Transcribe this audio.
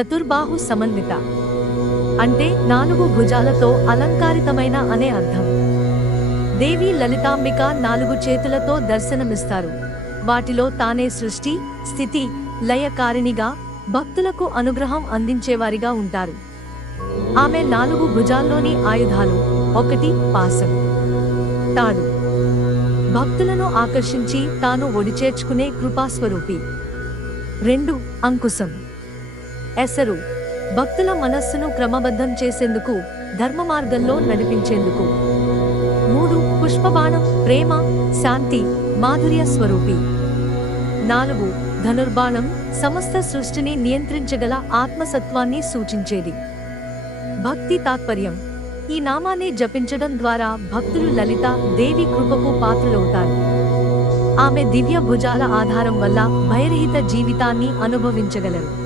చతుర్బాహు సమన్విత అంటే నాలుగు భుజాలతో అలంకారితమైన అనే అర్థం. దేవి లలితాంబిక నాలుగు చేతులతో దర్శనమిస్తారు. వాటిలో తానే సృష్టి స్థితి లయకారిణిగా భక్తులకు అనుగ్రహం అందించేవారిగా ఉంటారు. ఆమె నాలుగు భుజాల్లోని ఆయుధాలు ఒకటి పాసం తాడు. భక్తులను ఆకర్షించి తాను ఒడిచేర్చుకునే కృపాస్వరూపి. రెండు అంకుశం. ఎసరు. భక్తుల మనస్సును క్రమబద్ధం చేసేందుకు ధర్మ మార్గంలో నడిపించేందుకు. మూడు పుష్పబాణం ప్రేమ శాంతి మాధుర్య స్వరూపి. నాలుగు ధనుర్బాణం సమస్త సృష్టిని నియంత్రించగల ఆత్మసత్వాన్ని సూచించేది. భక్తి తాత్పర్యం. ఈ నామాన్ని జపించడం ద్వారా భక్తులు లలిత దేవి కృపకు పాత్రులవుతారు. ఆమె దివ్య భుజాల ఆధారం వల్ల భయరహిత జీవితాన్ని అనుభవించగలరు.